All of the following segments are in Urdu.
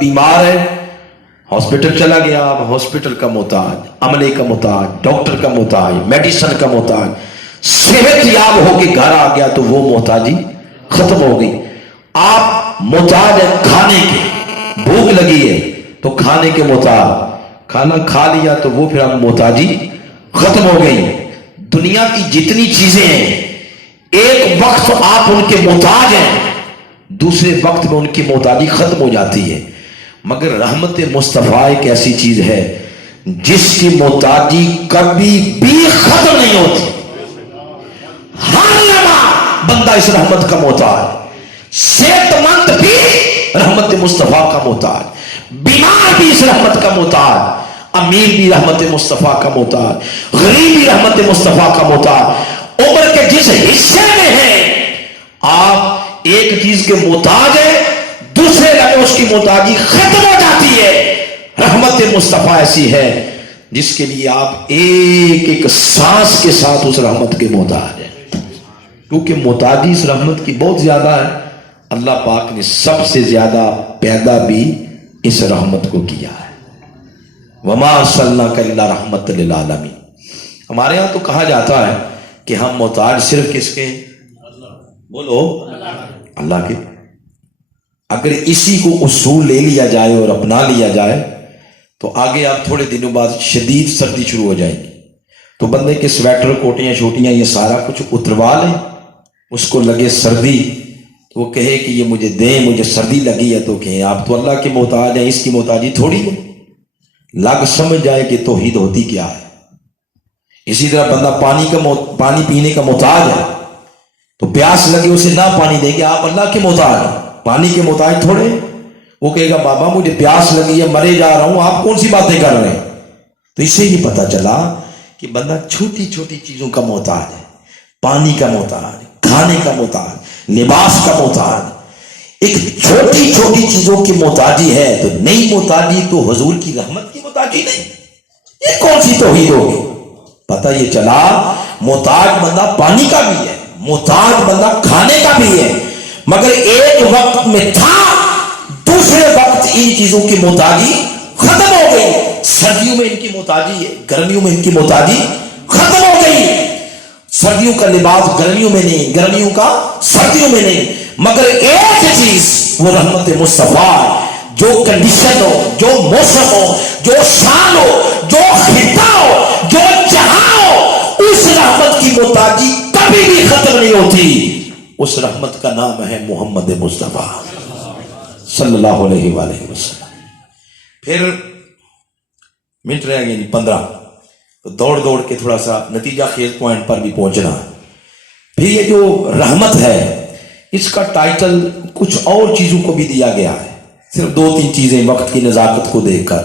بیمار ہے، ہاسپٹل چلا گیا، اب ہاسپٹل کا محتاج، عملے کا محتاج، ڈاکٹر کا محتاج، میڈیسن کا محتاج، صحت یاب ہو کے گھر آ گیا تو وہ محتاجی ختم ہو گئی۔ آپ محتاج ہے کھانے کے، بھوک لگی ہے تو کھانے کے محتاج، کھانا کھا لیا تو وہ پھر اب محتاجی ختم ہو گئی۔ دنیا کی جتنی چیزیں ہیں ایک وقت آپ ان کے محتاج ہیں، دوسرے وقت میں ان کی محتاجی ختم ہو جاتی ہے، مگر رحمت مصطفیٰ ایک ایسی چیز ہے جس کی محتاجی کبھی بھی ختم نہیں ہوتی۔ ہر لمحہ بندہ اس رحمت کا محتاج، صحت مند بھی رحمت مصطفیٰ کا محتاج، بیمار بھی اس رحمت کا محتاج، امیر بھی رحمت مصطفیٰ کا محتاج، غریب بھی رحمت مصطفیٰ کا محتاج۔ عمر کے جس حصے میں ہے آپ ایک چیز کے محتاج ہے، دوسرے لمحے اس کی محتاجی ختم ہو جاتی ہے۔ رحمت مصطفیٰ ایسی ہے جس کے لیے آپ ایک ایک سانس کے ساتھ اس رحمت کے محتاج ہیں، کیونکہ محتاجی اس رحمت کی بہت زیادہ ہے۔ اللہ پاک نے سب سے زیادہ پیدا بھی اس رحمت کو کیا ہے۔ وما ارسلناک الا رحمت للعالمین۔ ہمارے ہاں تو کہا جاتا ہے کہ ہم محتاج صرف کس کے ہیں؟ بولو اللہ کے۔ اگر اسی کو اصول لے لیا جائے اور اپنا لیا جائے تو آگے آپ تھوڑے دنوں بعد شدید سردی شروع ہو جائے گی تو بندے کے سویٹر، کوٹیاں، شوٹیاں یہ سارا کچھ اتروا لیں، اس کو لگے سردی تو وہ کہے کہ یہ مجھے دیں، مجھے سردی لگی ہے، تو کہیں آپ تو اللہ کے محتاج ہیں، اس کی محتاجی تھوڑی ہے۔ لگ سمجھ جائے کہ توحید ہوتی کیا ہے۔ اسی طرح بندہ پانی پینے کا محتاج ہے تو پیاس لگے اسے نہ پانی دے کہ آپ اللہ کے محتاج ہیں، پانی کے محتاج تھوڑے۔ وہ کہے گا بابا مجھے پیاس لگی ہے، مرے جا رہا ہوں، آپ کون سی باتیں کر رہے ہیں؟ تو اس سے یہ پتا چلا کہ بندہ چھوٹی چھوٹی چیزوں کا محتاج ہے، پانی کا محتاج، کھانے کا محتاج، لباس کا محتاج، ایک چھوٹی چھوٹی چیزوں کی محتاجی ہے۔ تو نئی محتاجی تو حضور کی رحمت کی محتاجی نہیں، یہ کون سی توحید ہوگی؟ پتہ یہ چلا محتاج بندہ پانی کا بھی ہے، محتاج بندہ کھانے کا بھی ہے، مگر ایک وقت میں تھا، دوسرے وقت ان چیزوں کی محتاجی ختم ہو گئی۔ سردیوں میں ان کی محتاجی ہے، گرمیوں میں ان کی محتاجی ختم ہو گئی۔ سردیوں کا لباس گرمیوں میں نہیں، گرمیوں کا سردیوں میں نہیں، مگر ایک چیز وہ رحمت مصطفیٰ، جو کنڈیشن ہو، جو موسم ہو، جو سال ہو، جو خطہ ہو، جو جہاں ہو، اس رحمت کی محتاجی کبھی بھی ختم نہیں ہوتی۔ اس رحمت کا نام ہے محمد مصطفیٰ صلی اللہ علیہ وآلہ وسلم۔ پھر منٹ رہ گئے 15، تو دوڑ دوڑ کے تھوڑا سا نتیجہ خیز پوائنٹ پر بھی پہنچنا ہے۔ پھر یہ جو رحمت ہے اس کا ٹائٹل کچھ اور چیزوں کو بھی دیا گیا ہے، صرف 2-3 چیزیں وقت کی نزاکت کو دیکھ کر۔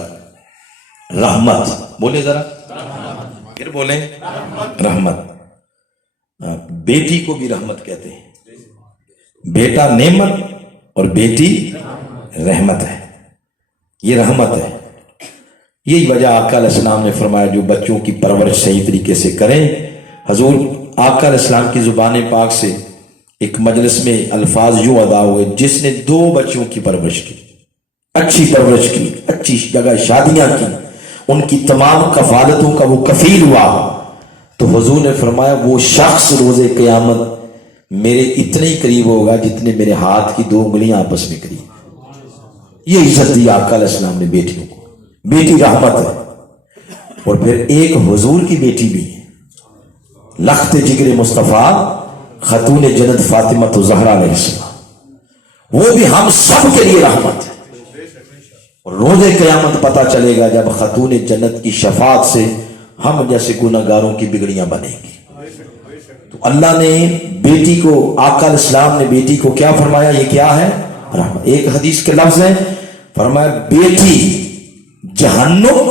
رحمت بولے ذرا، پھر بولیں رحمت۔ بیٹی کو بھی رحمت کہتے ہیں، بیٹا نعمت اور بیٹی رحمت ہے، یہ رحمت ہے۔ یہی وجہ آقا علیہ السلام نے فرمایا جو بچوں کی پرورش صحیح طریقے سے کریں۔ حضور آقا علیہ السلام کی زبان پاک سے ایک مجلس میں الفاظ یوں ادا ہوئے، جس نے 2 بچوں کی پرورش کی، اچھی پرورش کی، اچھی جگہ شادیاں کی، ان کی تمام کفالتوں کا وہ کفیل ہوا، تو حضور نے فرمایا وہ شخص روز قیامت میرے اتنے ہی قریب ہوگا جتنے میرے ہاتھ کی 2 انگلیاں آپس میں قریب۔ یہ عزت دی آقا علیہ السلام نے بیٹیوں کو، بیٹی رحمت ہے۔ اور پھر ایک حضور کی بیٹی بھی ہے، لخت جگر مصطفیٰ خاتون جنت فاطمہ زہرا علیہ السلام، وہ بھی ہم سب کے لیے رحمت ہے۔ اور روز قیامت پتہ چلے گا جب خاتون جنت کی شفاعت سے ہم جیسے گناہگاروں کی بگڑیاں بنیں گی۔ تو اللہ نے بیٹی کو، آقا علیہ السلام نے بیٹی کو کیا فرمایا؟ یہ کیا ہے؟ رحمت۔ ایک حدیث کے لفظ ہیں، فرمایا بیٹی جہنم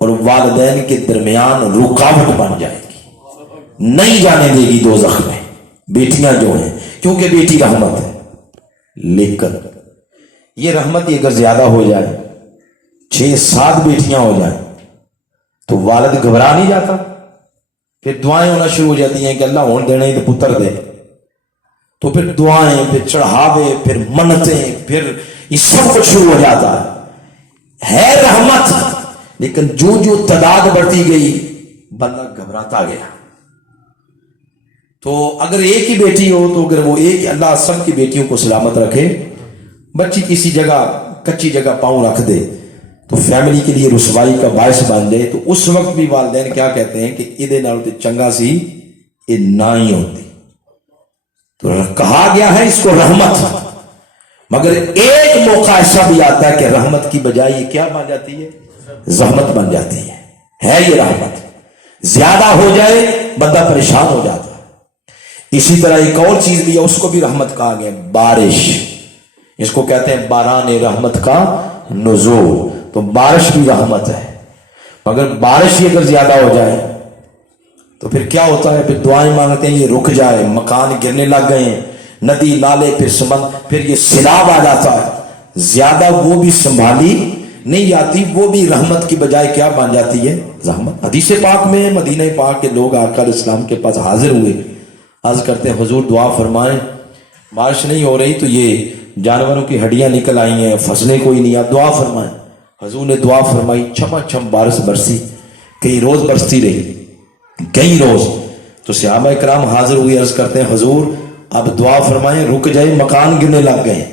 اور والدین کے درمیان رکاوٹ بن جائے گی، نہیں جانے دے گی دوزخ میں بیٹیاں جو ہیں، کیونکہ بیٹی رحمت ہے۔ لیکن یہ رحمت ہی اگر زیادہ ہو جائے، 6-7 بیٹیاں ہو جائیں تو والد گھبرا نہیں جاتا؟ پھر دعائیں ہونا شروع ہو جاتی ہیں کہ اللہ ہون دینے تو پتر دے، تو پھر دعائیں، پھر چڑھاوے، پھر منتیں، پھر یہ سب کچھ شروع ہو جاتا ہے رحمت. لیکن جو جو تعداد بڑھتی گئی بندہ گھبراتا گیا. تو اگر ایک ہی بیٹی ہو تو اگر وہ ایک اللہ سب کی بیٹیوں کو سلامت رکھے, بچی کسی جگہ کچی جگہ پاؤں رکھ دے تو فیملی کے لیے رسوائی کا باعث بن جائے, تو اس وقت بھی والدین کیا کہتے ہیں کہ ادھے نال تے چنگا سی یہ نہ ہی ہوتی. تو کہا گیا ہے اس کو رحمت, مگر ایک موقع ایسا بھی آتا ہے کہ رحمت کی بجائے یہ کیا بن جاتی ہے, زحمت بن جاتی ہے یہ رحمت. زیادہ ہو جائے بندہ پریشان ہو جاتا ہے. اسی طرح ایک اور چیز بھی ہے, اس کو بھی رحمت کہا گیا, بارش. اس کو کہتے ہیں باران رحمت کا نزول. تو بارش بھی رحمت ہے, مگر بارش ہی اگر زیادہ ہو جائے تو پھر کیا ہوتا ہے, پھر دعائیں مانگتے ہیں یہ رک جائے, مکان گرنے لگ گئے ہیں, ندی نالے پھر یہ سیلاب آ جاتا ہے. زیادہ وہ بھی سنبھالی نہیں جاتی, وہ بھی رحمت کی بجائے کیا بن جاتی ہے, زحمت. حدیث پاک میں مدینہ پاک کے لوگ آ کر اسلام کے پاس حاضر ہوئے, عرض کرتے ہیں حضور دعا فرمائیں, بارش نہیں ہو رہی تو یہ جانوروں کی ہڈیاں نکل آئی ہیں, فصلیں کوئی نہیں, آپ دعا فرمائیں. حضور نے دعا فرمائی, چھما چھم بارش برسی, کئی روز برستی رہی, کئی روز. تو صحابہ کرام حاضر ہوئے, عرض کرتے ہیں حضور اب دعا فرمائیں, رک جائے, مکان گرنے لگ گئے.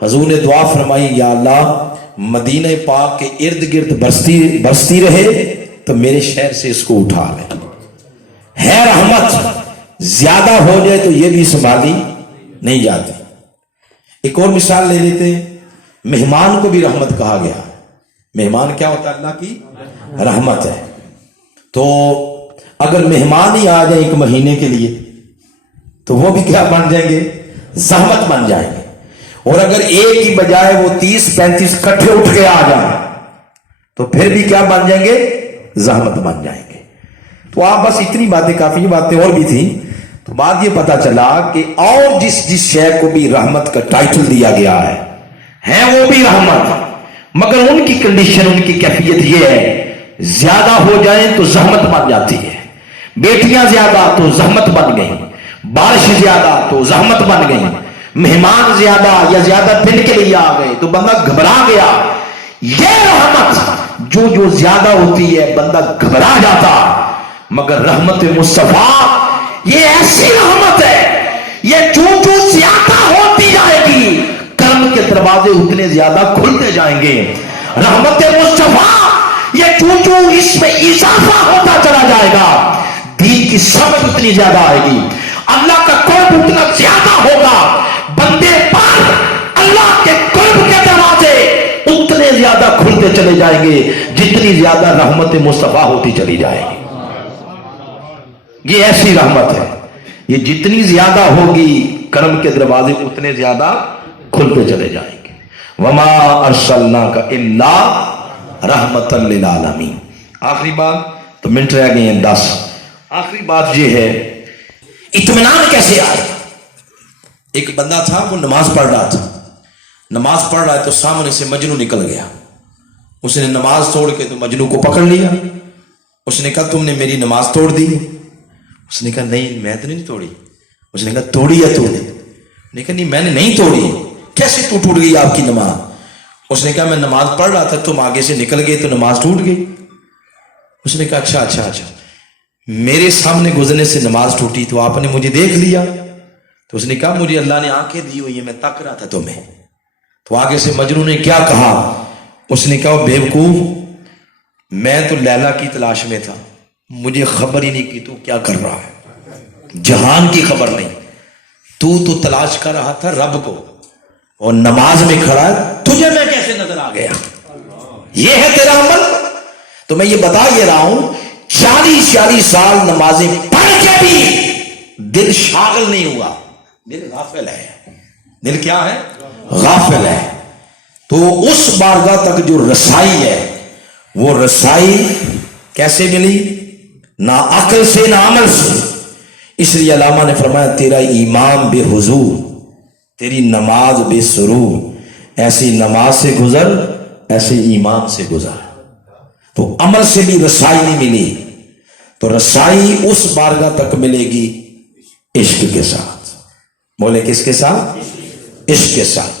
حضور نے دعا فرمائی, یا اللہ مدینہ پاک کے ارد گرد برستی رہے تو میرے شہر سے اس کو اٹھا لے. ہے رحمت, زیادہ ہو جائے تو یہ بھی سنبھالی نہیں جاتی. ایک اور مثال لے لیتے ہیں, مہمان کو بھی رحمت کہا گیا. مہمان کیا ہوتا ہے, اللہ کی رحمت ہے. تو اگر مہمان ہی آ جائیں ایک مہینے کے لیے تو وہ بھی کیا بن جائیں گے, زحمت بن جائیں گے. اور اگر ایک کی بجائے وہ 30-35 کٹھے اٹھ کے آ جائیں تو پھر بھی کیا بن جائیں گے, زحمت بن جائیں گے. تو آپ بس اتنی باتیں, کافی باتیں اور بھی تھیں. تو بات یہ پتا چلا کہ اور جس شے کو بھی رحمت کا ٹائٹل دیا گیا ہے وہ بھی رحمت, مگر ان کی کنڈیشن, ان کی کیفیت یہ ہے, زیادہ ہو جائیں تو زحمت بن جاتی ہے. بیٹیاں زیادہ تو زحمت بن گئی, بارش زیادہ تو زحمت بن گئی, مہمان زیادہ یا زیادہ دن کے لیے آ گئے تو بندہ گھبرا گیا. یہ رحمت جو زیادہ ہوتی ہے بندہ گھبرا جاتا, مگر رحمت مصطفیٰ یہ ایسی رحمت ہے, یہ جو زیادہ ہوتی جائے گی کرم کے دروازے اتنے زیادہ کھلتے جائیں گے. رحمت مصطفیٰ یہ جو اس میں اضافہ ہوتا چلا جائے گا, دین کی سمجھ اتنی زیادہ آئے گی, اللہ کا قرب اتنا زیادہ ہوگا, بندے پر اللہ کے قرب کے دروازے اتنے زیادہ کھلتے چلے جائیں گے جتنی زیادہ رحمت مصطفیٰ ہوتی چلی جائے گی. یہ ایسی رحمت ہے, یہ جتنی زیادہ ہوگی کرم کے دروازے اتنے زیادہ کھلتے چلے جائیں گے. وما ارسلناک الا رحمۃ للعالمین. آخری بات, تو منٹ رہ گئے ہیں 10. آخری بات یہ ہے, اطمینان کیسے آئے. ایک بندہ تھا, وہ نماز پڑھ رہا تھا, نماز پڑھ رہا ہے تو سامنے سے مجنو نکل گیا. اس نے نماز توڑ کے تو مجنو کو پکڑ لیا. اس نے کہا تم نے میری نماز توڑ دی. اس نے کہا نہیں میں تو نہیں توڑی. اس نے کہا توڑی ہے تو نے کہا نہیں میں نے نہیں توڑی. کیسے ٹوٹ گئی آپ کی نماز. اس نے کہا میں نماز پڑھ رہا تھا, تم آگے سے نکل گئے تو نماز ٹوٹ گئی. اس نے کہا اچھا میرے سامنے گزرنے سے نماز ٹوٹی تو آپ نے مجھے دیکھ لیا. تو اس نے کہا مجھے اللہ نے آنکھیں دی ہوئی ہیں, میں تک رہا تھا تمہیں. تو آگے سے مجنو نے کیا کہا, اس نے کہا بے وقوف, میں تو لیلا کی تلاش میں تھا, مجھے خبر ہی نہیں کہ تو کیا کر رہا ہے, جہان کی خبر نہیں. تو تلاش کر رہا تھا رب کو, اور نماز میں کھڑا ہے, تجھے میں کیسے نظر آ گیا. یہ ہے تیرا عمل. تو میں یہ بتا یہ رہا ہوں 40 سال نمازیں پڑھ کے بھی دل شاغل نہیں ہوا, دل غافل ہے. دل کیا ہے, غافل ہے. تو اس بارگاہ تک جو رسائی ہے وہ رسائی کیسے ملی, نہ عقل سے نہ عمل سے. اس لیے علامہ نے فرمایا تیرا ایمان بے حضور, تیری نماز بے سرور, ایسی نماز سے گزر ایسے ایمان سے گزر. تو عمل سے بھی رسائی نہیں ملی, تو رسائی اس بارگاہ تک ملے گی عشق کے ساتھ. بولے کس کے ساتھ, عشق کے ساتھ.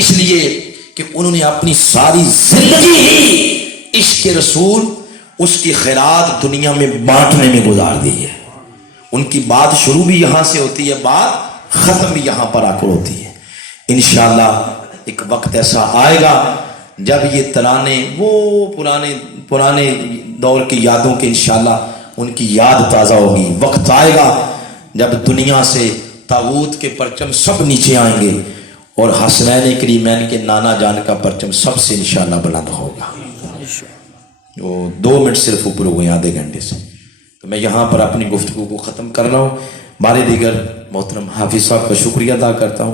اس لیے کہ انہوں نے اپنی ساری زندگی ہی عشق رسول، اس کی خیرات دنیا میں بانٹنے میں گزار دی ہے. ان کی بات شروع بھی یہاں سے ہوتی ہے، بات ختم بھی یہاں پر آ کر ہوتی ہے. انشاءاللہ ایک وقت ایسا آئے گا جب یہ ترانے وہ پرانے دور کی یادوں کے انشاءاللہ ان کی یاد تازہ ہوگی. وقت آئے گا جب دنیا سے طاغوت کے پرچم سب نیچے آئیں گے اور حسنین کریمین کے نانا جان کا پرچم سب سے انشاءاللہ بلند ہوگا. وہ 2 منٹ صرف اوپر ہوئے آدھے گھنٹے سے، تو میں یہاں پر اپنی گفتگو کو ختم کر رہا ہوں. بارے دیگر محترم حافظ صاحب کا شکریہ ادا کرتا ہوں.